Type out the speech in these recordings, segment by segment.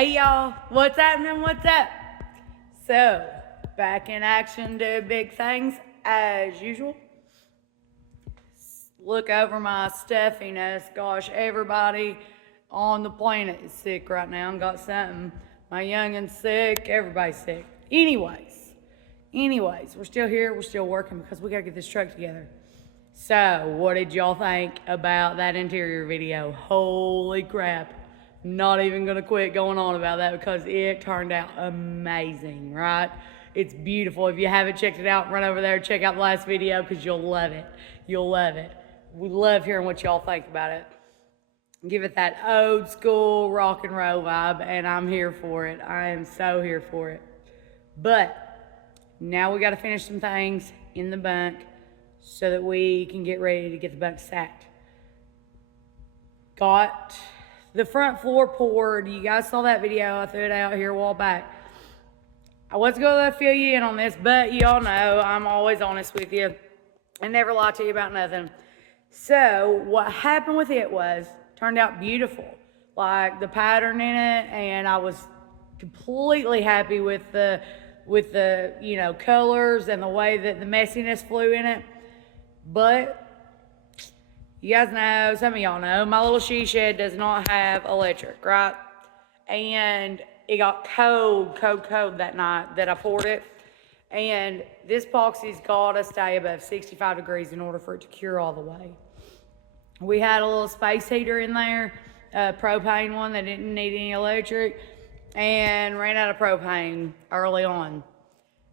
Hey y'all, what's happening? What's up? So, back in action, doing big things as usual. Look over my stuffiness. Gosh, everybody on the planet is sick right now and got something. My youngin's sick, everybody's sick. Anyways, we're still here, we're still working because we gotta get this truck together. So, what did y'all think about that interior video? Holy crap. Not even gonna quit going on about that because it turned out amazing, right? It's beautiful. If you haven't checked it out, run over there, check out the last video because you'll love it. You'll love it. We love hearing what y'all think about it. Give it that old school rock and roll vibe, and I'm here for it. I am so here for it. But now we gotta finish some things in the bunk so that we can get ready to get the bunk sacked. Got the front floor poured. You guys saw that video. I threw it out here a while back. I wasn't going to fill you in on this, but y'all know I'm always honest with you. I never lie to you about nothing. So what happened with it was, turned out beautiful. Like the pattern in it, and I was completely happy with the colors and the way that the messiness flew in it. But you guys know, some of y'all know, my little she shed does not have electric, right? And it got cold that night that I poured it. And this epoxy's gotta stay above 65 degrees in order for it to cure all the way. We had a little space heater in there, a propane one that didn't need any electric, and ran out of propane early on.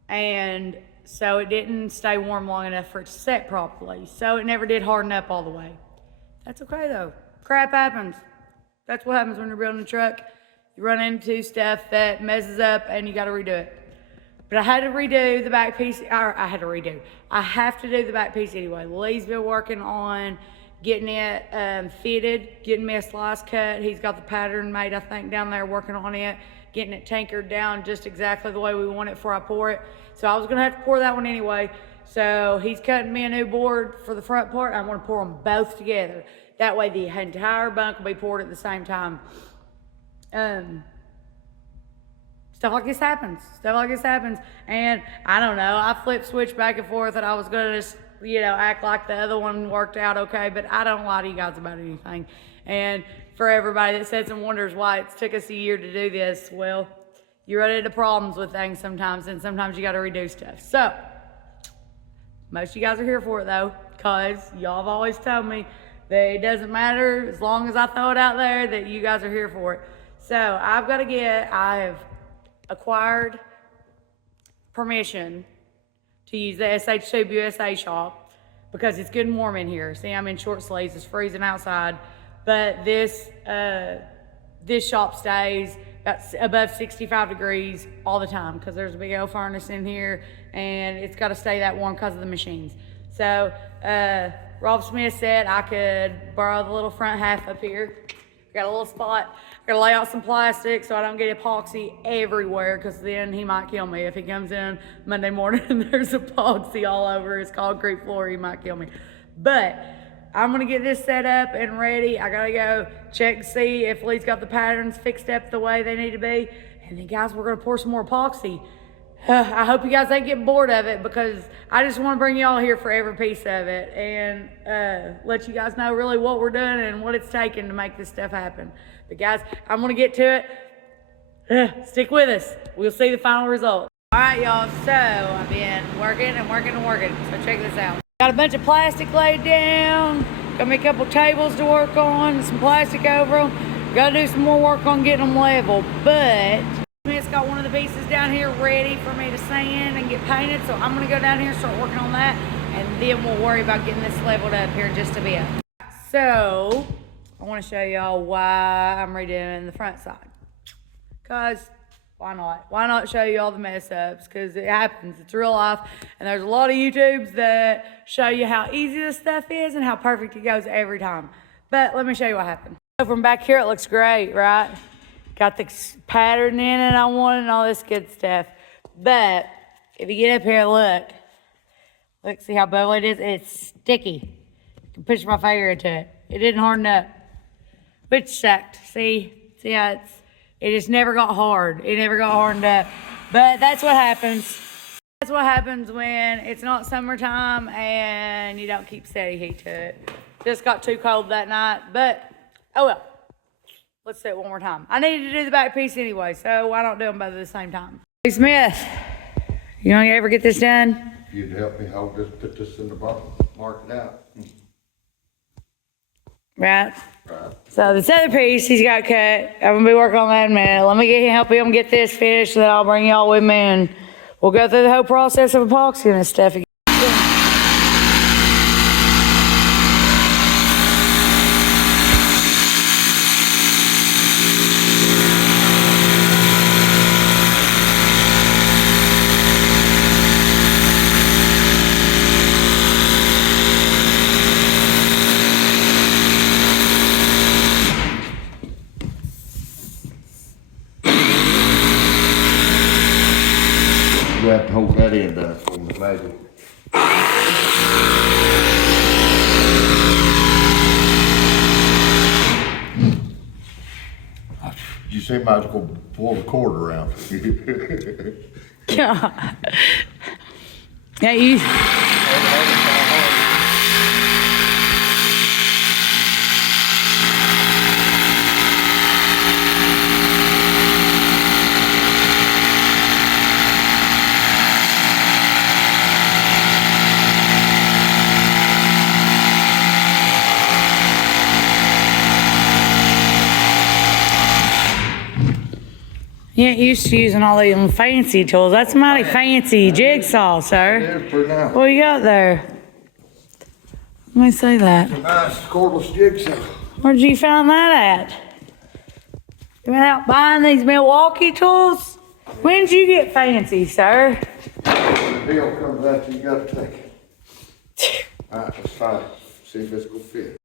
And so it didn't stay warm long enough for it to set properly. So it never did harden up all the way. That's okay though. Crap happens. That's what happens when you're building a truck. You run into stuff that messes up and you gotta redo it. But I had to redo the back piece, I have to do the back piece anyway. Lee's been working on getting it fitted, getting me a slice cut. He's got the pattern made, I think, down there working on it, getting it tinkered down just exactly the way we want it before I pour it. So I was gonna have to pour that one anyway. So he's cutting me a new board for the front part. I'm gonna pour them both together. That way the entire bunk will be poured at the same time. Stuff like this happens. And I don't know, I switch back and forth, and I was gonna just, act like the other one worked out okay, but I don't lie to you guys about anything. And for everybody that sits and wonders why it took us a year to do this, well, you run into problems with things sometimes, and sometimes you gotta redo stuff. So, most of you guys are here for it though, because y'all have always told me that it doesn't matter as long as I throw it out there that you guys are here for it. So I have acquired permission to use the SH2 USA shop because it's good and warm in here. See, I'm in short sleeves, it's freezing outside, but this shop stays above 65 degrees all the time because there's a big old furnace in here and it's got to stay that warm because of the machines. So Rob Smith said I could borrow the little front half up here. Got a little spot. Gotta lay out some plastic so I don't get epoxy everywhere, because then he might kill me. If he comes in Monday morning and there's epoxy all over his concrete floor, he might kill me. But I'm gonna get this set up and ready. I gotta go check to see if Lee's got the patterns fixed up the way they need to be. And then guys, we're gonna pour some more epoxy. I hope you guys ain't getting bored of it, because I just want to bring y'all here for every piece of it and let you guys know really what we're doing and what it's taking to make this stuff happen. But guys, I'm going to get to it. Stick with us. We'll see the final result. All right, y'all. So I've been working. So check this out. Got a bunch of plastic laid down. Got me a couple tables to work on, some plastic over them. Got to do some more work on getting them level, but Smith's got one of the pieces down here ready for me to sand and get painted, so I'm gonna go down here and start working on that, and then we'll worry about getting this leveled up here in just a bit. So I want to show y'all why I'm redoing the front side, because why not show you all the mess ups, because it happens, it's real life, and there's a lot of YouTubes that show you how easy this stuff is and how perfect it goes every time. But let me show you what happened. So from back here it looks great, right? Got the pattern in it I wanted and all this good stuff. But if you get up here and look, see how bubbly it is? It's sticky. You can push my finger into it. It didn't harden up, which sucked. See how it's It just never got hard. It never got hardened up. But that's what happens. That's what happens when it's not summertime and you don't keep steady heat to it. Just got too cold that night, but oh well. Let's do it one more time. I needed to do the back piece anyway, so why not do them both at the same time? Hey Smith, you want to ever get this done? If you'd help me, I'll just put this in the bottom, mark it out. Right? Right. So this other piece he's got cut. I'm gonna be working on that in a minute. Let me help him get this finished, and then I'll bring y'all with me and we'll go through the whole process of epoxy and stuff again. You have to hold that end up for me, maybe. You say might as well pull the cord around. Yeah. Yeah, you. You ain't used to using all these fancy tools. That's a mighty fancy jigsaw, sir. Yeah, for now. What you got there? Let me see that. Nice cordless jigsaw. Where'd you find that at? You went out buying these Milwaukee tools? When did you get fancy, sir? When the bill comes out, you gotta take it. Alright, let's try it. See if it's gonna fit.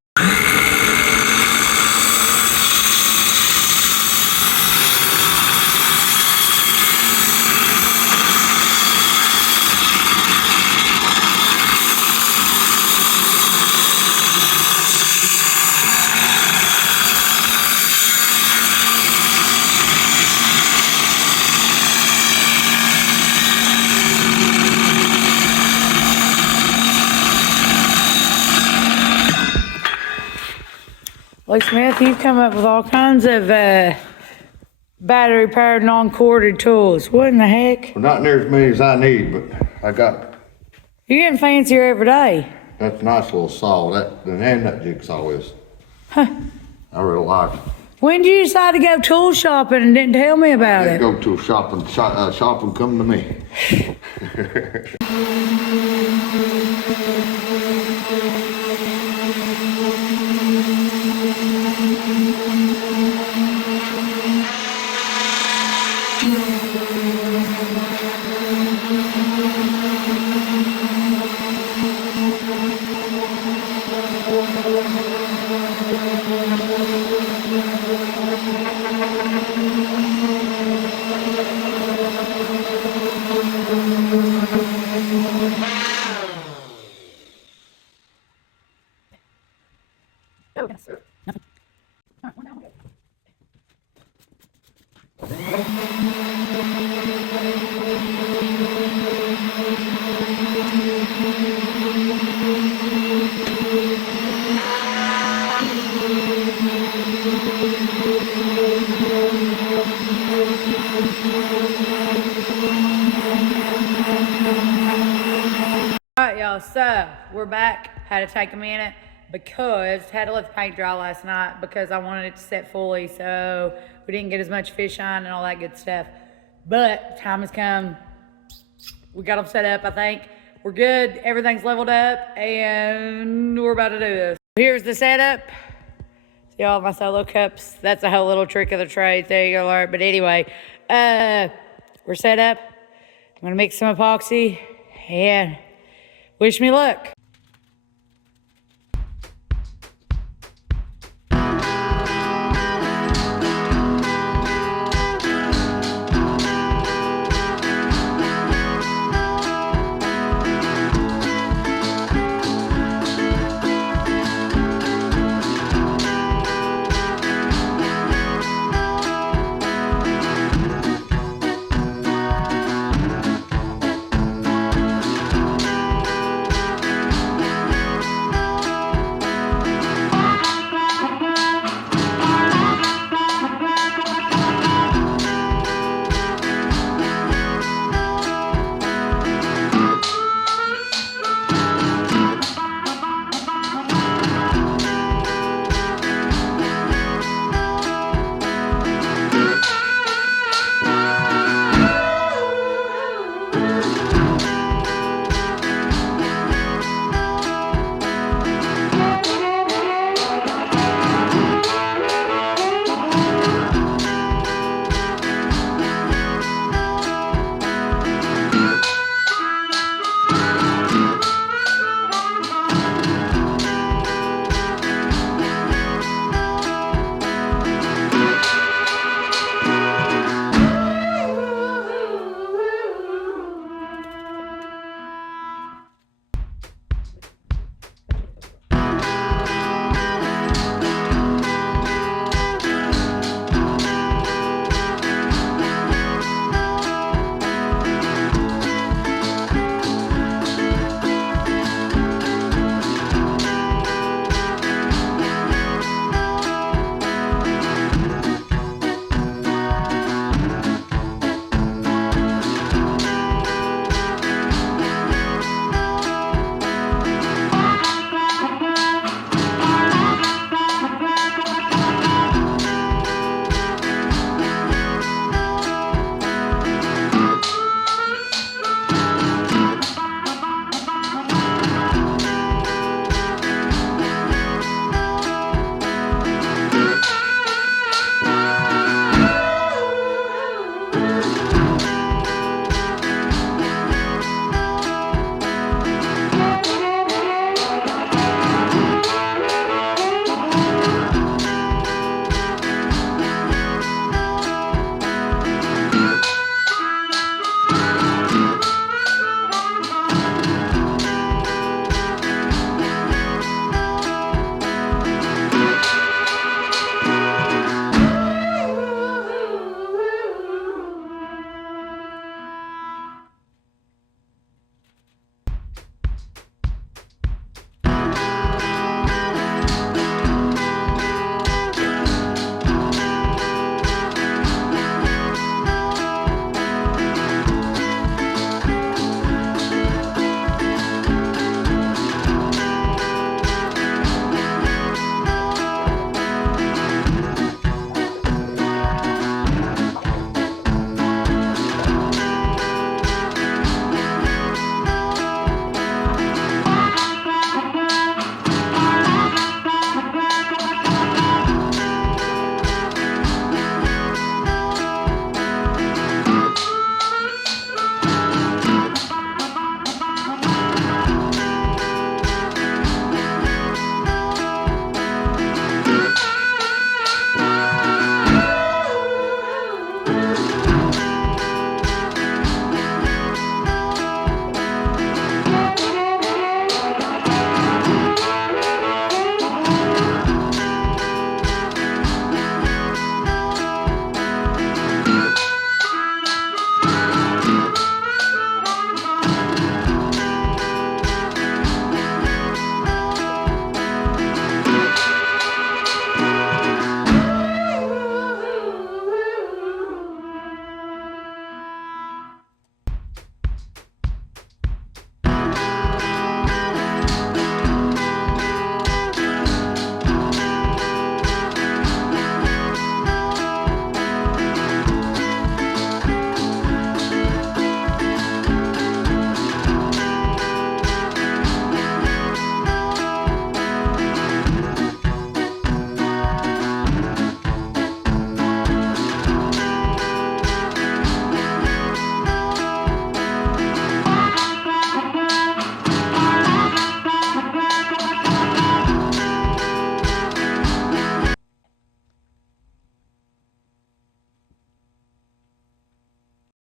Lee Smith, you've come up with all kinds of battery-powered, non-corded tools. What in the heck? Well, not near as many as I need, but I got, You're getting fancier every day. that's a nice little saw. That jigsaw is. Huh. I really like it. When did you decide to go tool shopping and didn't tell me about Just it? go to a shop and come to me. Alright y'all, so we're back. Had to take a minute because had to let the paint dry last night because I wanted it to set fully so we didn't get as much fish on and all that good stuff. But time has come. We got them set up, I think. We're good, everything's leveled up, and we're about to do this. Here's the setup. See all my solo cups? That's a whole little trick of the trade thing alert. But anyway, we're set up. I'm gonna mix some epoxy and wish me luck.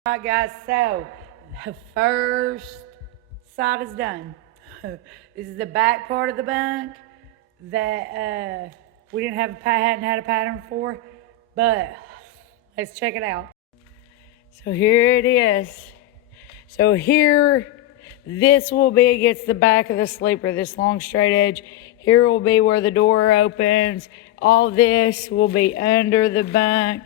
All right, guys, so the first side is done. This is the back part of the bunk that we hadn't had a pattern for, but let's check it out. So here it is. So here, this will be against the back of the sleeper, this long straight edge. Here will be where the door opens. All this will be under the bunk.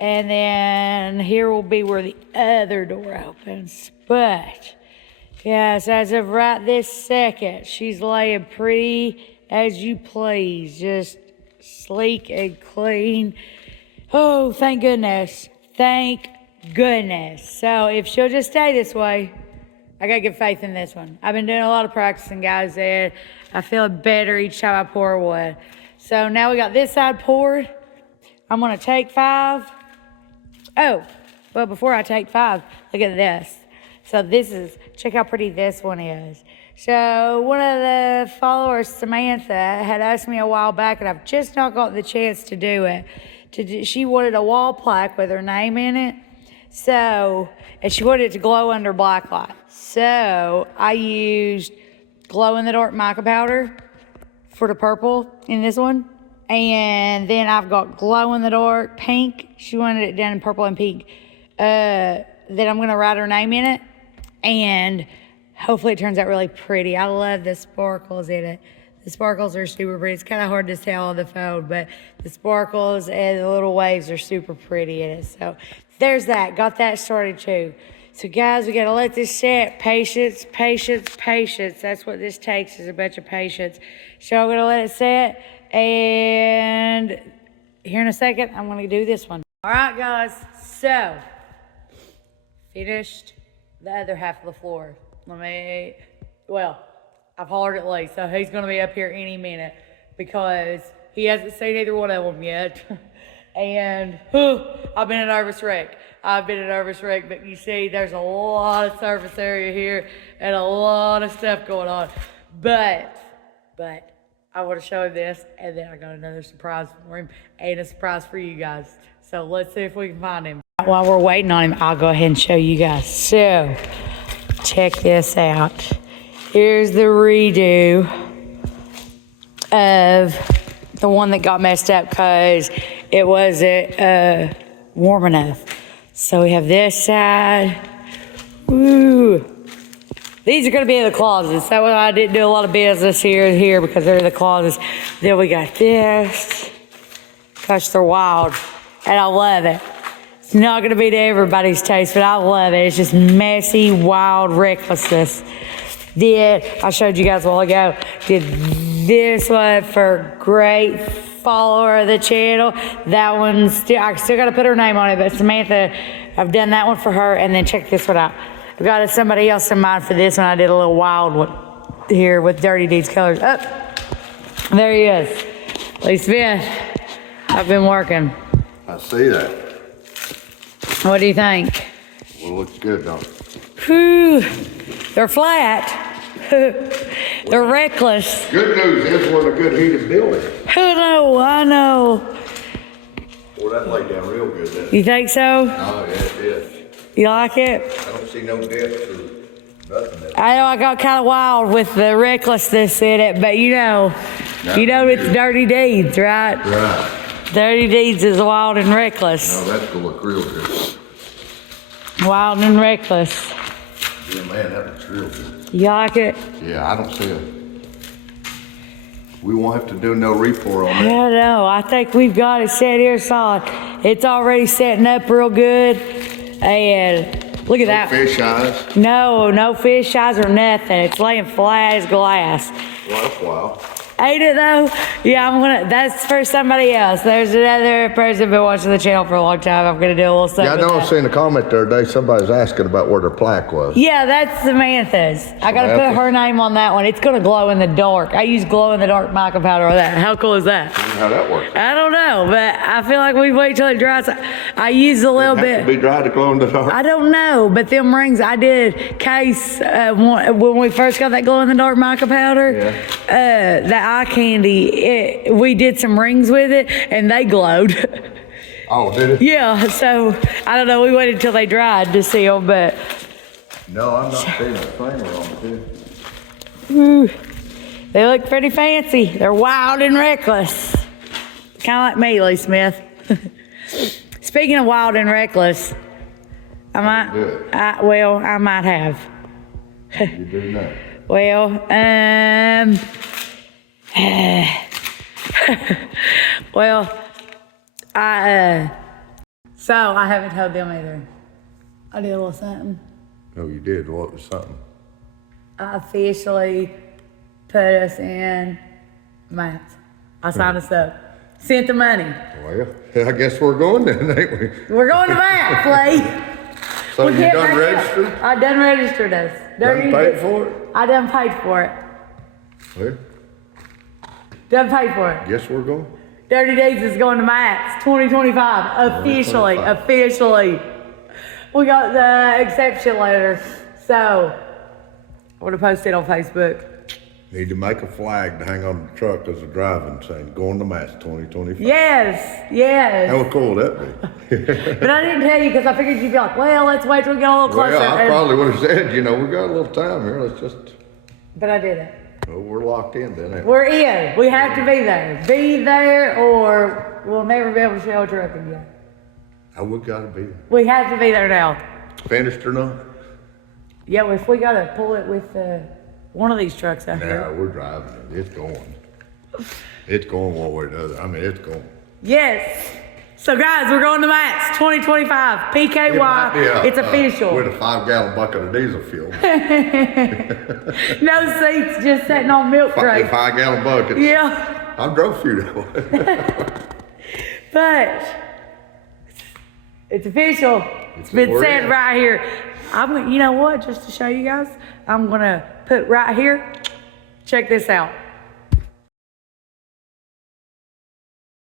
And then here will be where the other door opens. But, yes, as of right this second, she's laying pretty as you please. Just sleek and clean. Oh, thank goodness. Thank goodness. So if she'll just stay this way, I got good faith in this one. I've been doing a lot of practicing, guys, and I feel better each time I pour wood. So now we got this side poured. I'm gonna take 5. Oh, well, before I take 5, look at this. So this is, check how pretty this one is. So one of the followers, Samantha, had asked me a while back, and I've just not got the chance to do it. She wanted a wall plaque with her name in it. So, and she wanted it to glow under black light. So I used glow-in-the-dark mica powder for the purple in this one. And then I've got glow-in-the-dark pink. She wanted it done in purple and pink. Then I'm going to write her name in it. And hopefully it turns out really pretty. I love the sparkles in it. The sparkles are super pretty. It's kind of hard to tell on the phone, but the sparkles and the little waves are super pretty in it. So there's that. Got that started too. So guys, we got to let this set. Patience, patience, patience. That's what this takes, is a bunch of patience. So I'm going to let it set. And here in a second, I'm going to do this one. All right, guys. So, finished the other half of the floor. I've hollered at Lee, so he's going to be up here any minute because he hasn't seen either one of them yet. And I've been a nervous wreck. But you see, there's a lot of surface area here and a lot of stuff going on. But I want to show him this, and then I got another surprise for him and a surprise for you guys. So let's see if we can find him. While we're waiting on him, I'll go ahead and show you guys. So, check this out. Here's the redo of the one that got messed up because it wasn't warm enough. So we have this side. Woo! These are going to be in the closets. That way I didn't do a lot of business here because they're in the closets. Then we got this. Gosh, they're wild. And I love it. It's not going to be to everybody's taste, but I love it. It's just messy, wild recklessness. Then, I showed you guys a while ago, did this one for great follower of the channel. That one's I still got to put her name on it, but Samantha, I've done that one for her. And then check this one out. I've got somebody else in mind for this one. I did a little wild one here with Dirty Deeds colors. Oh, there he is. Lee Smith. I've been working. I see that. What do you think? Well, it looks good, don't it? Whew. They're flat. They're reckless. Good news is we're in a good heated building. I know. Well, that laid down real good, didn't it? You think so? Oh, yeah, it did. You like it? I don't see no depth or nothing there. I know I got kind of wild with the recklessness in it, but you know it's Dirty Deeds, right? Right. Dirty Deeds is wild and reckless. No, that's gonna look real good. Wild and reckless. Yeah, man, that looks real good. You like it? Yeah, I don't see it. We won't have to do no repour on I that. don't know. I think we've got it set here solid. It's already setting up real good. And look at that. Fish eyes. No fish eyes or nothing. It's laying flat as glass. Well, that's wild. Ain't it though? Yeah, that's for somebody else. There's another person been watching the channel for a long time. I'm gonna do a little something. Yeah, I know. I seen a comment the other day. Somebody's asking about where their plaque was. Yeah, that's Samantha's. I gotta put her name on that one. It's gonna glow in the dark. I use glow in the dark mica powder on that. How cool is that? How that works? I don't know, but I feel like we wait till it dries. I use a little bit. To be dry to glow in the dark. I don't know, but them rings I did case when we first got that glow in the dark mica powder. Yeah. That eye candy. We did some rings with it, and they glowed. Oh, did it? Yeah, so I don't know. We waited until they dried to see them, but No, I'm not seeing a finger on it, dude. ooh, they look pretty fancy. They're wild and reckless. Kind of like me, Lee Smith. Speaking of wild and reckless, I might have. You do that. Well, well, so I haven't told them either. I did a little something. Oh, you did? What was something? I officially put us in mats. I signed us up. Sent the money. Well, I guess we're going then, ain't we? We're going to mats, Lee. So We you get done back registered? up. I done registered us. Done paid for it? I done paid for it. Well, Done paid for it. guess we're going. Dirty Deeds is going to Max 2025. Officially. 2025. Officially. We got the exception letter. So, I'm going to post it on Facebook. Need to make a flag to hang on the truck as a driving saying, going to Mass 2025. Yes. Yes. How cool would that be? But I didn't tell you because I figured you'd be like, well, let's wait till we get a little closer. Well, I probably would have said, we got a little time here. Let's just, But I didn't. well, we're locked in then, ain't we? We're in. We have to be there. Be there or we'll never be able to sell a truck again. We gotta be there. We have to be there now. Finished or not? Yeah, if we got to pull it with one of these trucks out here. No, we're driving it. It's going. It's going one way or the other. I mean, it's going. Yes. So guys, we're going to Max 2025. PKY. It's official. With a 5-gallon bucket of diesel fuel. No seats, just sitting on milk crates. 5-gallon buckets. Yeah. I drove a few that way. But it's official. It's been We're said in. right here. You know what? Just to show you guys, I'm gonna put right here. Check this out.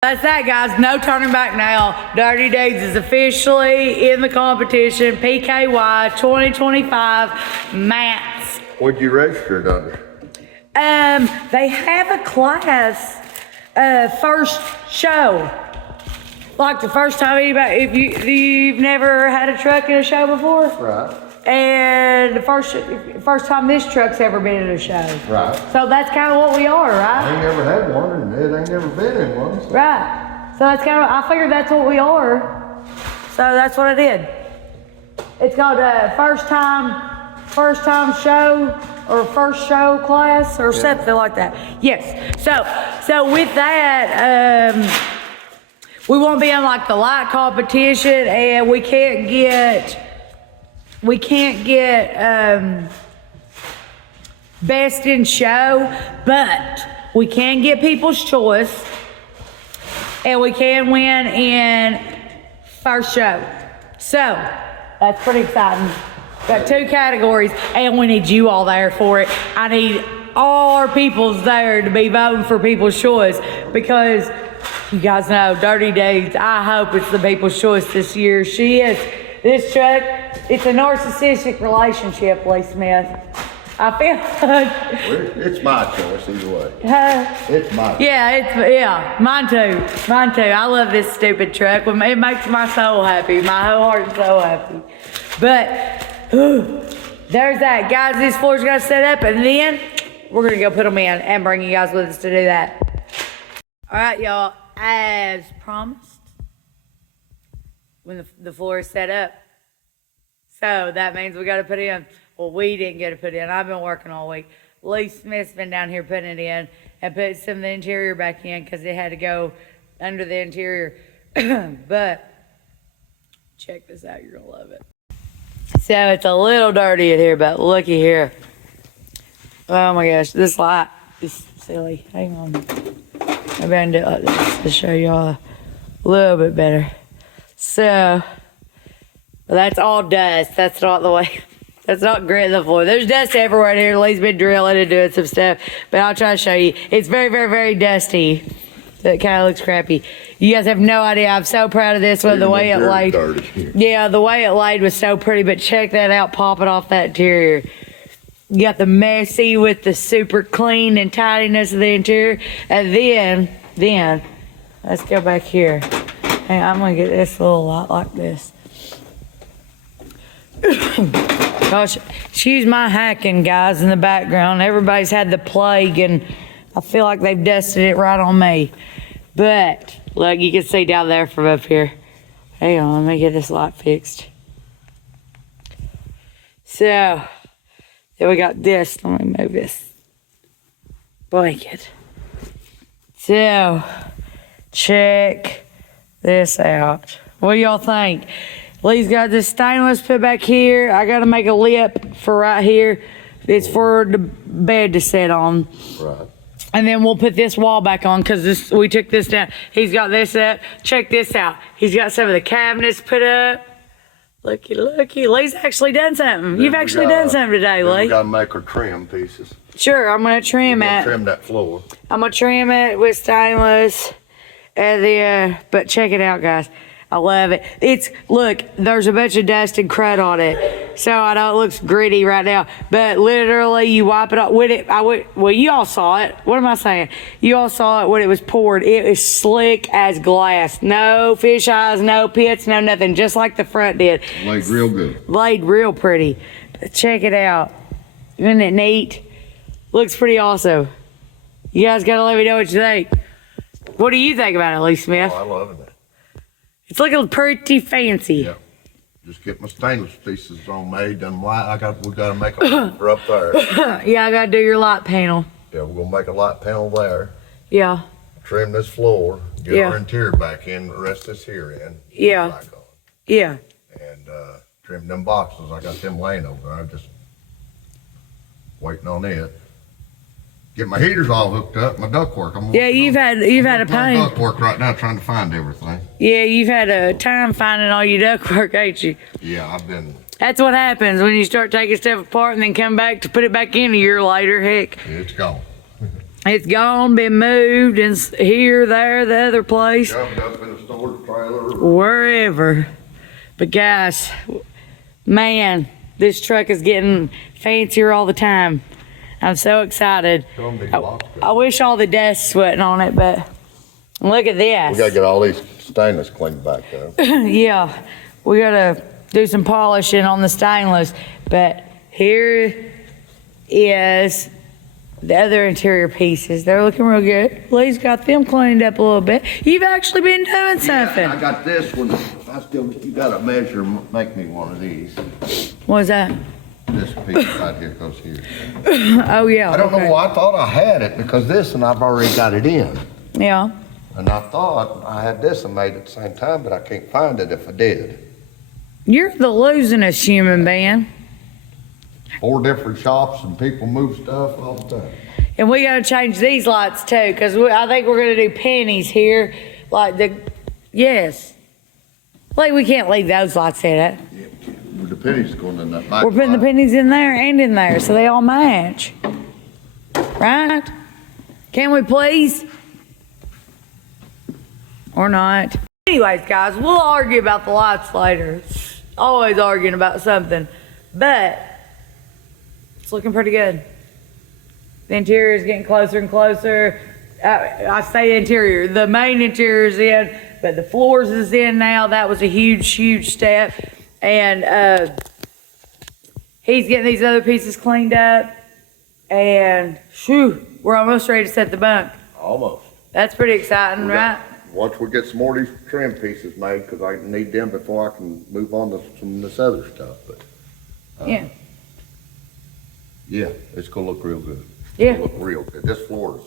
That's that, guys. No turning back now. Dirty Deeds is officially in the competition. PKY 2025 Mats. What'd you register it under? They have a class, first show. Like the first time anybody, if you've never had a truck in a show before, Right. and the first time this truck's ever been in a show. Right. So that's kind of what we are, I right? ain't never had one, and it ain't never been in one. So. Right. So that's kind of, I figured that's what we are. So that's what I did. It's called first time show or first show class or something like that. Yes. So with that, we won't be in like the light competition, and we can't get best in show, but we can get people's choice, and we can win in first show. So that's pretty exciting. Got 2 categories, and we need you all there for it. I need all our peoples there to be voting for people's choice, because you guys know Dirty Deeds. I hope it's the people's choice this year. She is. This truck, it's a narcissistic relationship, Lee Smith. I feel like, It's my choice either way. It's my choice. yeah, mine too. Mine too. I love this stupid truck. It makes my soul happy, my whole heart and soul happy. But, there's that. Guys, this floor's got to set up, and then we're going to go put them in and bring you guys with us to do that. All right, y'all. As promised, when the floor is set up, so that means we got to put in. Well, we didn't get to put in. I've been working all week. Lee Smith's been down here putting it in and put some of the interior back in because it had to go under the interior. But check this out. You're going to love it. So it's a little dirty in here, but looky here. Oh my gosh, this light is silly. Hang on. Maybe I can do it like this to show y'all a little bit better. So, well, that's all dust. That's not the way. That's not grit in the floor. There's dust everywhere in here. Lee's been drilling and doing some stuff, but I'll try to show you. It's very, very, very dusty. So it kind of looks crappy. You guys have no idea. I'm so proud of this one. The way it laid. Yeah, the way it laid was so pretty, but check that out, popping off that interior. You got the messy with the super clean and tidiness of the interior. And then, let's go back here. Hey, I'm gonna get this little light like this. Gosh, excuse my hacking, guys, in the background. Everybody's had the plague, and I feel like they've dusted it right on me. But, look, you can see down there from up here. Hang on, let me get this light fixed. So, then we got this. Let me move this blanket. So, check this out. What do y'all think? Lee's got this stainless put back here. I got to make a lip for right here. It's for the bed to sit on. Right. And then we'll put this wall back on because we took this down. He's got this up. Check this out. He's got some of the cabinets put up. Looky, looky. Lee's actually done something. Then You've actually done something today, then Lee. We got to make our trim pieces. Sure, I'm going to trim it. Trim that floor. I'm going to trim it with stainless. And then, but check it out, guys. I love it. Look, there's a bunch of dust and crud on it. So I know it looks gritty right now, but literally you wipe it off with it. Well, you all saw it. What am I saying? You all saw it when it was poured. It was slick as glass. No fish eyes, no pits, no nothing. Just like the front did. Laid real good. Laid real pretty. But check it out. Isn't it neat? Looks pretty awesome. You guys gotta let me know what you think. What do you think about it, Lee Smith? Oh, I love it. It's looking pretty fancy. Yeah. Just get my stainless pieces on made. Them light. We gotta make a for up there. Yeah, I gotta do your light panel. Yeah, we're gonna make a light panel there. Yeah. Trim this floor. Get Yeah. our interior back in. The rest this here in. Yeah. Back on. Yeah. And trim them boxes. I got them laying over there. I'm just waiting on it. Get my heaters all hooked up. My ductwork. You've had a pain. Ductwork right now, trying to find everything. Yeah, you've had a time finding all your ductwork, ain't you? Yeah, I've been. That's what happens when you start taking stuff apart and then come back to put it back in a year later. Heck, It's gone. it's gone, been moved, and here, there, the other place, Shoved up in a storage trailer. wherever. But guys, man, this truck is getting fancier all the time. I'm so excited. I wish all the dust wasn't on it, but look at this. We gotta get all these stainless cleaned back up. Yeah, we gotta do some polishing on the stainless, but here is the other interior pieces. They're looking real good. Lee's got them cleaned up a little bit. You've actually been doing something. Yeah, I got this one. You gotta measure, make me one of these. What's that? This piece right here goes here. Oh, yeah. I don't know why I thought I had it because this and I've already got it in. Yeah. And I thought I had this and made it at the same time, but I can't find it if I did. You're the losingest human being. 4 different shops and people move stuff all the time. And we gotta change these lights too, because I think we're gonna do pennies here. Yes. Like, we can't leave those lights in it. The pennies going in that back. We're putting the pennies in there and in there, so they all match. Right? Can we please? Or not? Anyways, guys, we'll argue about the lights later. Always arguing about something. But it's looking pretty good. The interior is getting closer and closer. I say interior. The main interior is in, but the floors is in now. That was a huge, huge step. And he's getting these other pieces cleaned up. And whew, we're almost ready to set the bunk. Almost. That's pretty exciting, right? Once we get some more of these trim pieces made, because I need them before I can move on to some of this other stuff. But Yeah. yeah, it's gonna look real good. Yeah. It'll look real good. This floor is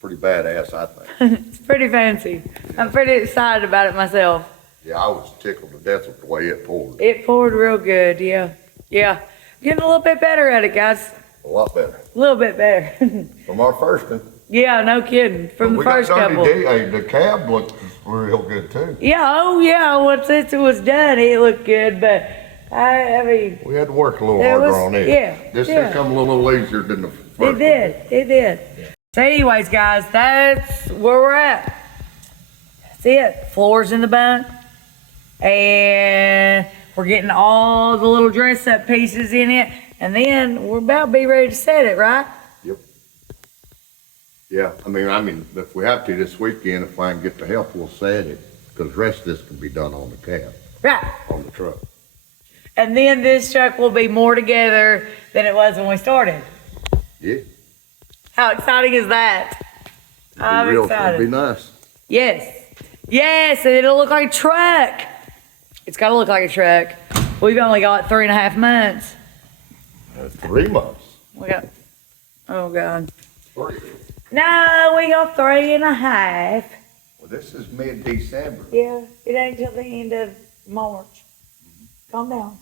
pretty badass, I think. It's pretty fancy. I'm pretty excited about it myself. Yeah, I was tickled to death with the way it poured. It poured real good, yeah. Yeah. Getting a little bit better at it, guys. A lot better. A little bit better. From our first one. Yeah, no kidding. From the first couple. The cab looked real good too. Yeah, oh yeah, once it was done, it looked good, but I mean. We had to work a little harder on it. Yeah. This yeah. has come a little easier than the first It did, it did. Yeah. So anyways, guys, that's where we're at. That's it. Floors in the bunk. And we're getting all the little dress up pieces in it. And then we're about to be ready to set it, right? Yep. Yeah, I mean, if we have to this weekend, if I can get the help, we'll set it. because the rest of this can be done on the cab, Right. on the truck. And then this truck will be more together than it was when we started. Yeah. How exciting is that? I'm excited. It'd be nice. Yes. Yes, and it'll look like a truck. It's got to look like a truck. We've only got 3.5 months. 3 months. We got, oh God. 3. No, we got 3.5. Well, this is mid-December. Yeah, it ain't till the end of March. Calm down.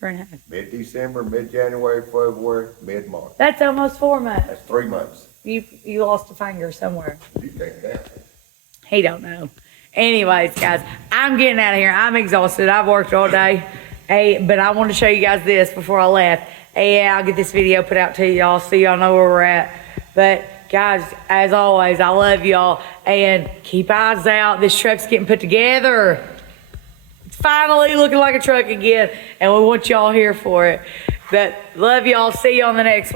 3.5. Mid-December, mid-January, February, mid-March. That's almost 4 months. That's 3 months. You lost a finger somewhere. You can't count. He don't know. Anyways, guys, I'm getting out of here. I'm exhausted. I've worked all day. Hey, but I want to show you guys this before I left. Hey, I'll get this video put out to y'all so y'all know where we're at. But guys, as always, I love y'all. And keep eyes out. This truck's getting put together. It's finally looking like a truck again. And we want y'all here for it. But love y'all. See you on the next one.